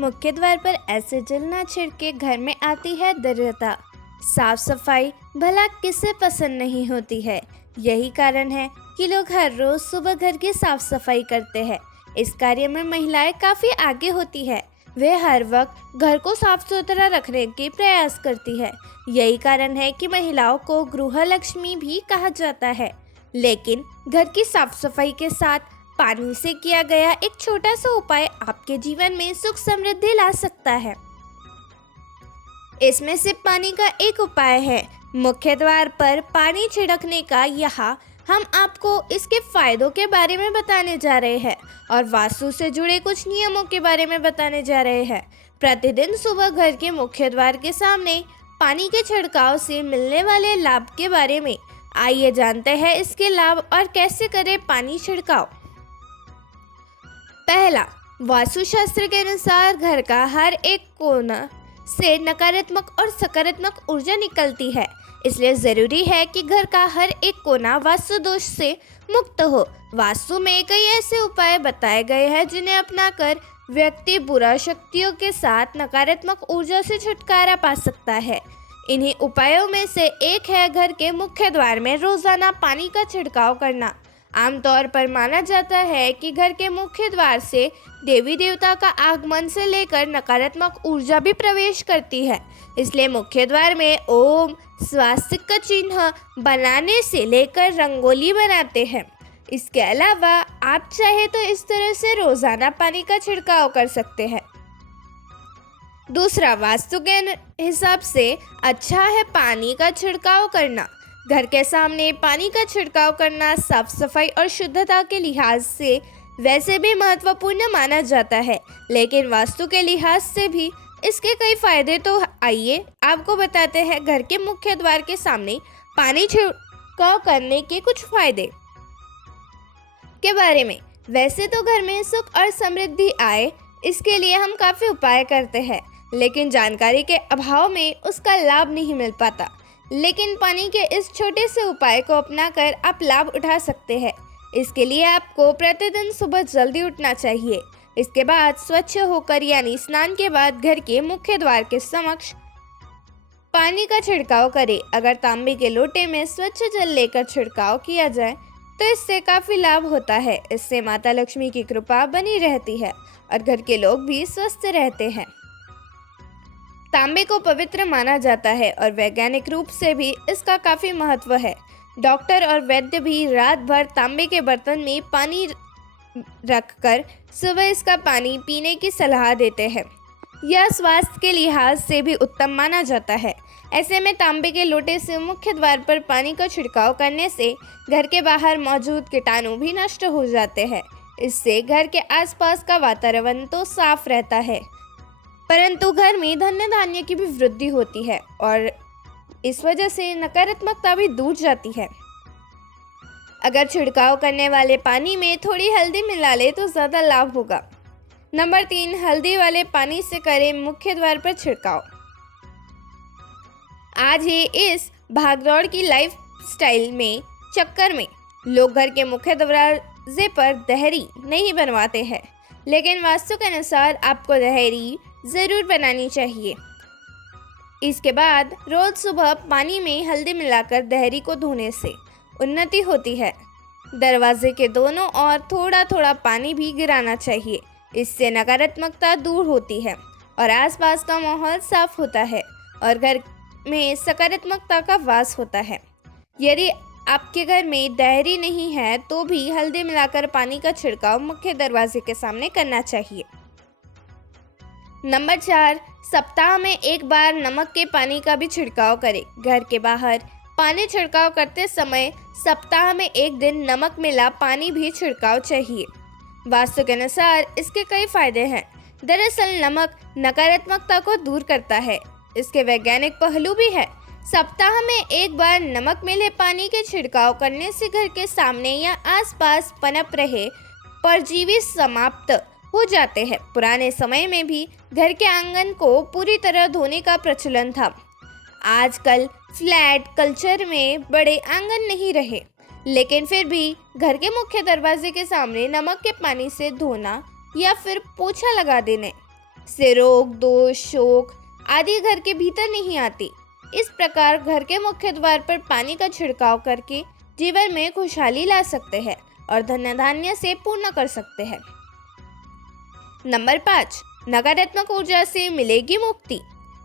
मुख्य द्वार पर ऐसे जल ना छिड़के घर में आती है दरिद्रता। साफ सफाई भला किसे पसंद नहीं होती है। यही कारण है कि लोग हर रोज सुबह घर की साफ सफाई करते हैं। इस कार्य में महिलाएं काफी आगे होती है। वे हर वक्त घर को साफ सुथरा रखने के प्रयास करती है। यही कारण है कि महिलाओं को गृह लक्ष्मी भी कहा जाता है। लेकिन घर की साफ सफाई के साथ पानी से किया गया एक छोटा सा उपाय आपके जीवन में सुख समृद्धि ला सकता है। इसमें से पानी का एक उपाय है मुख्य द्वार पर पानी छिड़कने का। यहाँ हम आपको इसके फायदों के बारे में बताने जा रहे हैं और वास्तु से जुड़े कुछ नियमों के बारे में बताने जा रहे हैं। प्रतिदिन सुबह घर के मुख्य द्वार के सामने पानी के छिड़काव से मिलने वाले लाभ के बारे में आइए जानते हैं इसके लाभ और कैसे करें पानी छिड़काव। पहला, वास्तुशास्त्र के अनुसार घर का हर एक कोना से नकारात्मक और सकारात्मक ऊर्जा निकलती है, इसलिए जरूरी है कि घर का हर एक कोना वास्तु दोष से मुक्त हो। वास्तु में कई ऐसे उपाय बताए गए हैं जिन्हें अपनाकर व्यक्ति बुरा शक्तियों के साथ नकारात्मक ऊर्जा से छुटकारा पा सकता है। इन्हीं उपायों में से एक है घर के मुख्य द्वार में रोजाना पानी का छिड़काव करना। आमतौर पर माना जाता है कि घर के मुख्य द्वार से देवी देवता का आगमन से लेकर नकारात्मक ऊर्जा भी प्रवेश करती है, इसलिए मुख्य द्वार में ओम स्वास्तिक का चिन्ह बनाने से लेकर रंगोली बनाते हैं। इसके अलावा आप चाहे तो इस तरह से रोजाना पानी का छिड़काव कर सकते हैं। दूसरा, वास्तु के हिसाब से अच्छा है पानी का छिड़काव करना। घर के सामने पानी का छिड़काव करना साफ सफाई और शुद्धता के लिहाज से वैसे भी महत्वपूर्ण माना जाता है, लेकिन वास्तु के लिहाज से भी इसके कई फायदे तो आइए आपको बताते हैं घर के मुख्य द्वार के सामने पानी छिड़काव करने के कुछ फायदे के बारे में। वैसे तो घर में सुख और समृद्धि आए, इसके लिए हम काफ़ी उपाय करते हैं, लेकिन जानकारी के अभाव में उसका लाभ नहीं मिल पाता। लेकिन पानी के इस छोटे से उपाय को अपनाकर आप लाभ उठा सकते हैं। इसके लिए आपको प्रतिदिन सुबह जल्दी उठना चाहिए। इसके बाद स्वच्छ होकर यानी स्नान के बाद घर के मुख्य द्वार के समक्ष पानी का छिड़काव करें। अगर तांबे के लोटे में स्वच्छ जल लेकर छिड़काव किया जाए तो इससे काफ़ी लाभ होता है। इससे माता लक्ष्मी की कृपा बनी रहती है और घर के लोग भी स्वस्थ रहते हैं। तांबे को पवित्र माना जाता है और वैज्ञानिक रूप से भी इसका काफ़ी महत्व है। डॉक्टर और वैद्य भी रात भर तांबे के बर्तन में पानी रखकर सुबह इसका पानी पीने की सलाह देते हैं। यह स्वास्थ्य के लिहाज से भी उत्तम माना जाता है। ऐसे में तांबे के लोटे से मुख्य द्वार पर पानी का छिड़काव करने से घर के बाहर मौजूद कीटाणु भी नष्ट हो जाते हैं। इससे घर के आसपास का वातावरण तो साफ रहता है, परंतु घर में धन्य धान्य की भी वृद्धि होती है और इस वजह से नकारात्मकता भी दूर जाती है। अगर छिड़काव करने वाले पानी में थोड़ी हल्दी मिला ले तो ज़्यादा लाभ होगा। नंबर 3, हल्दी वाले पानी से करें मुख्य द्वार पर छिड़काव। आज ही इस भागदौड़ की लाइफ स्टाइल में चक्कर में लोग घर के मुख्य दरवाजे पर देहरी नहीं बनवाते हैं, लेकिन वास्तु के अनुसार आपको देहरी ज़रूर बनानी चाहिए। इसके बाद रोज़ सुबह पानी में हल्दी मिलाकर देहरी को धोने से उन्नति होती है। दरवाजे के दोनों ओर थोड़ा थोड़ा पानी भी गिराना चाहिए। इससे नकारात्मकता दूर होती है और आसपास का माहौल साफ होता है और घर में सकारात्मकता का वास होता है। यदि आपके घर में देहरी नहीं है तो भी हल्दी मिलाकर पानी का छिड़काव मुख्य दरवाजे के सामने करना चाहिए। नंबर 4, सप्ताह में एक बार नमक के पानी का भी छिड़काव करें। घर के बाहर पानी छिड़काव करते समय सप्ताह में एक दिन नमक मिला पानी भी छिड़काव चाहिए। वास्तु के अनुसार इसके कई फायदे हैं। दरअसल नमक नकारात्मकता को दूर करता है। इसके वैज्ञानिक पहलू भी है। सप्ताह में एक बार नमक मिले पानी के छिड़काव करने से घर के सामने या आसपास पनप रहे परजीवी समाप्त हो जाते हैं। पुराने समय में भी घर के आंगन को पूरी तरह धोने का प्रचलन था। आजकल फ्लैट कल्चर में बड़े आंगन नहीं रहे, लेकिन फिर भी घर के मुख्य दरवाजे के सामने नमक के पानी से धोना या फिर पोछा लगा देने से रोग, दोष, शोक आदि घर के भीतर नहीं आती। इस प्रकार घर के मुख्य द्वार पर पानी का छिड़काव करके जीवन में खुशहाली ला सकते हैं और धन धान्य से पूर्ण कर सकते हैं। नंबर 5, नकारात्मक ऊर्जा से मिलेगी मुक्ति।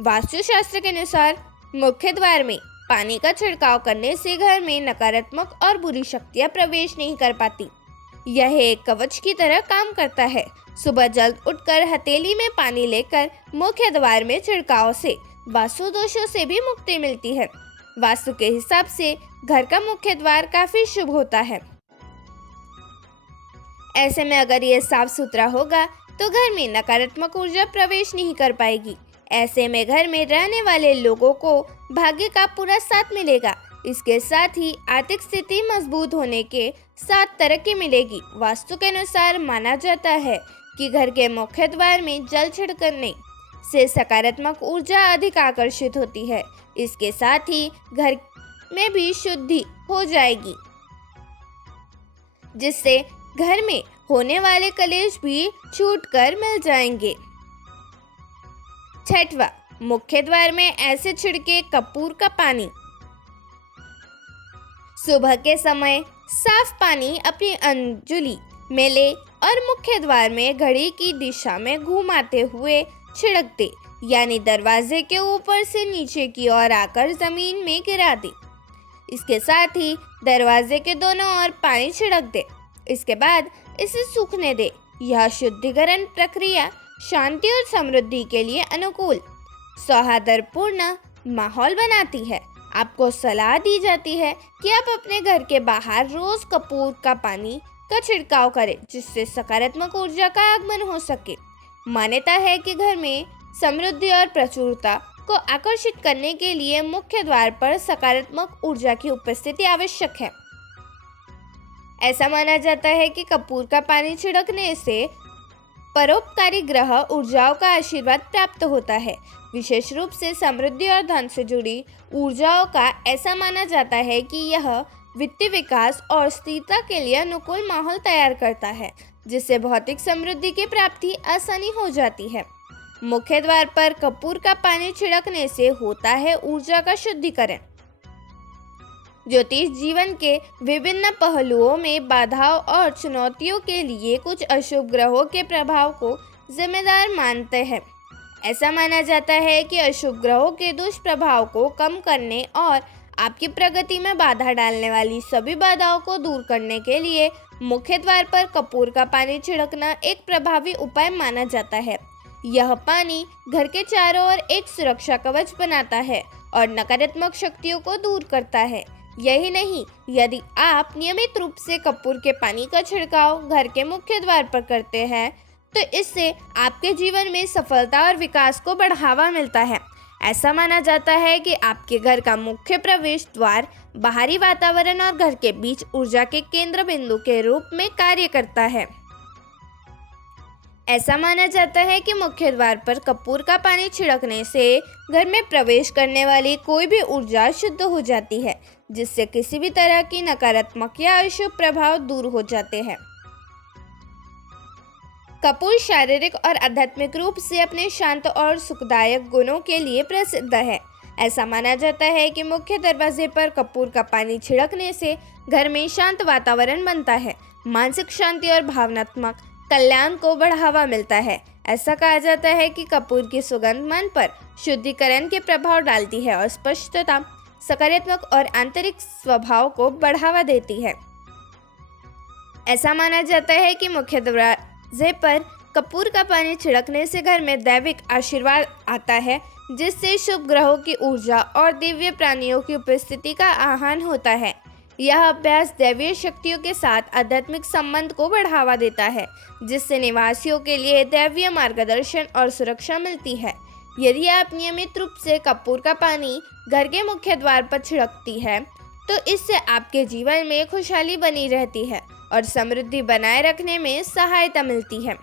वास्तुशास्त्र के अनुसार मुख्य द्वार में पानी का छिड़काव करने से घर में नकारात्मक और बुरी शक्तियां प्रवेश नहीं कर पाती। यह एक कवच की तरह काम करता है। सुबह जल्द उठकर हथेली में पानी लेकर मुख्य द्वार में छिड़काव से वास्तु दोषों से भी मुक्ति मिलती है। वास्तु के हिसाब से घर का मुख्य द्वार काफी शुभ होता है। ऐसे में अगर यह साफ सुथरा होगा तो घर में नकारात्मक ऊर्जा प्रवेश नहीं कर पाएगी। ऐसे में घर में रहने वाले लोगों को भाग्य का पूरा साथ मिलेगा। इसके साथ ही आर्थिक स्थिति मजबूत होने के साथ तरक्की मिलेगी। वास्तु के अनुसार माना जाता है कि घर के मुख्य द्वार में जल छिड़कने से सकारात्मक ऊर्जा अधिक आकर्षित होती है। इसके साथ ही घर में भी शुद्धि हो जाएगी, जिससे घर में होने वाले कलेश भी छूटकर मिल जाएंगे। 6वां, मुख्य द्वार में ऐसे छिड़के कपूर का पानी। सुबह के समय साफ पानी अपनी अंजुली में ले और मुख्य द्वार में घड़ी की दिशा में घुमाते हुए छिड़क दे, यानी दरवाजे के ऊपर से नीचे की ओर आकर जमीन में गिरा दे। इसके साथ ही दरवाजे के दोनों ओर पानी छिड़क दे। इसके बाद इसे सूखने दे। यह शुद्धिकरण प्रक्रिया शांति और समृद्धि के लिए अनुकूल सौहार्दपूर्ण माहौल बनाती है। आपको सलाह दी जाती है कि आप अपने घर के बाहर रोज कपूर का पानी का छिड़काव करें, जिससे सकारात्मक ऊर्जा का आगमन हो सके। मान्यता है कि घर में समृद्धि और प्रचुरता को आकर्षित करने के लिए मुख्य द्वार पर सकारात्मक ऊर्जा की उपस्थिति आवश्यक है। ऐसा माना जाता है कि कपूर का पानी छिड़कने से परोपकारी ग्रह ऊर्जाओं का आशीर्वाद प्राप्त होता है। विशेष रूप से समृद्धि और धन से जुड़ी ऊर्जाओं का ऐसा माना जाता है कि यह वित्तीय विकास और स्थिरता के लिए अनुकूल माहौल तैयार करता है, जिससे भौतिक समृद्धि की प्राप्ति आसानी हो जाती है। मुख्य द्वार पर कपूर का पानी छिड़कने से होता है ऊर्जा का शुद्धिकरण। ज्योतिष जीवन के विभिन्न पहलुओं में बाधाओं और चुनौतियों के लिए कुछ अशुभ ग्रहों के प्रभाव को जिम्मेदार मानते हैं। ऐसा माना जाता है कि अशुभ ग्रहों के दुष्प्रभाव को कम करने और आपकी प्रगति में बाधा डालने वाली सभी बाधाओं को दूर करने के लिए मुख्य द्वार पर कपूर का पानी छिड़कना एक प्रभावी उपाय माना जाता है। यह पानी घर के चारों ओर एक सुरक्षा कवच बनाता है और नकारात्मक शक्तियों को दूर करता है। यही नहीं, यदि आप नियमित रूप से कपूर के पानी का छिड़काव घर के मुख्य द्वार पर करते हैं तो इससे आपके जीवन में सफलता और विकास को बढ़ावा मिलता है। ऐसा माना जाता है कि आपके घर का मुख्य प्रवेश द्वार बाहरी वातावरण और घर के बीच ऊर्जा के केंद्र बिंदु के रूप में कार्य करता है। ऐसा माना जाता है कि मुख्य द्वार पर कपूर का पानी छिड़कने से घर में प्रवेश करने वाली कोई भी ऊर्जा शुद्ध हो जाती है, जिससे किसी भी तरह की नकारात्मक या अशुभ प्रभाव दूर हो जाते हैं। कपूर शारीरिक और आध्यात्मिक रूप से अपने शांत और सुखदायक गुणों के लिए प्रसिद्ध है। ऐसा माना जाता है कि मुख्य दरवाजे पर कपूर का पानी छिड़कने से घर में शांत वातावरण बनता है, मानसिक शांति और भावनात्मक कल्याण को बढ़ावा मिलता है। ऐसा कहा जाता है कि कपूर की सुगंध मन पर शुद्धिकरण के प्रभाव डालती है और स्पष्टता, सकारात्मक और आंतरिक स्वभाव को बढ़ावा देती है। ऐसा माना जाता है कि मुख्य दरवाजे पर कपूर का पानी छिड़कने से घर में दैविक आशीर्वाद आता है, जिससे शुभ ग्रहों की ऊर्जा और दिव्य प्राणियों की उपस्थिति का आह्वान होता है। यह अभ्यास दैवीय शक्तियों के साथ आध्यात्मिक संबंध को बढ़ावा देता है, जिससे निवासियों के लिए दैवीय मार्गदर्शन और सुरक्षा मिलती है। यदि आप नियमित रूप से कपूर का पानी घर के मुख्य द्वार पर छिड़कती है तो इससे आपके जीवन में खुशहाली बनी रहती है और समृद्धि बनाए रखने में सहायता मिलती है।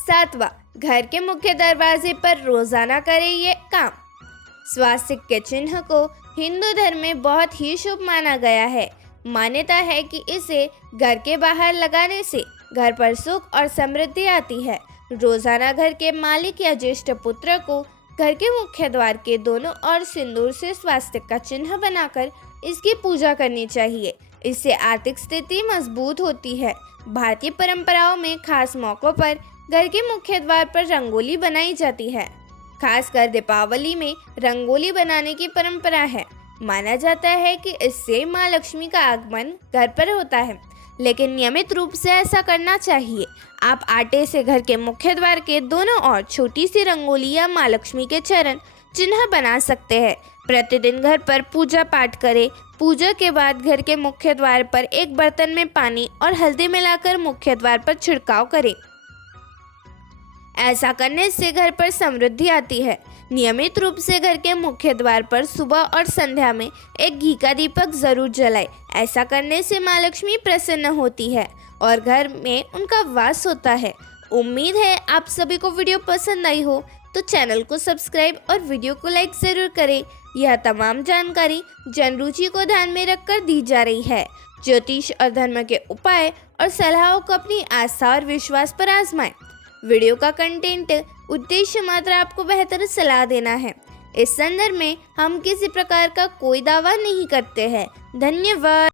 7वां, घर के मुख्य दरवाजे पर रोजाना करें ये काम। स्वास्तिक के चिन्ह को हिंदू धर्म में बहुत ही शुभ माना गया है। मान्यता है कि इसे घर के बाहर लगाने से घर पर सुख और समृद्धि आती है। रोजाना घर के मालिक या ज्येष्ठ पुत्र को घर के मुख्य द्वार के दोनों ओर सिंदूर से स्वास्तिक का चिन्ह बनाकर इसकी पूजा करनी चाहिए। इससे आर्थिक स्थिति मजबूत होती है। भारतीय परंपराओं में खास मौक़ों पर घर के मुख्य द्वार पर रंगोली बनाई जाती है। खासकर दीपावली में रंगोली बनाने की परंपरा है। माना जाता है कि इससे माँ लक्ष्मी का आगमन घर पर होता है, लेकिन नियमित रूप से ऐसा करना चाहिए। आप आटे से घर के मुख्य द्वार के दोनों ओर छोटी सी रंगोली या माँ लक्ष्मी के चरण चिन्ह बना सकते हैं। प्रतिदिन घर पर पूजा पाठ करें। पूजा के बाद घर के मुख्य द्वार पर एक बर्तन में पानी और हल्दी मिलाकर मुख्य द्वार पर छिड़काव करें। ऐसा करने से घर पर समृद्धि आती है। नियमित रूप से घर के मुख्य द्वार पर सुबह और संध्या में एक घी का दीपक जरूर जलाएं। ऐसा करने से माँ लक्ष्मी प्रसन्न होती है और घर में उनका वास होता है। उम्मीद है आप सभी को वीडियो पसंद आई हो, तो चैनल को सब्सक्राइब और वीडियो को लाइक ज़रूर करें। यह तमाम जानकारी जन रुचि को ध्यान में रखकर दी जा रही है। ज्योतिष और धर्म के उपाय और सलाहों को अपनी आस्था और विश्वास पर आजमाएं। वीडियो का कंटेंट उद्देश्य मात्र आपको बेहतर सलाह देना है। इस संदर्भ में हम किसी प्रकार का कोई दावा नहीं करते हैं। धन्यवाद।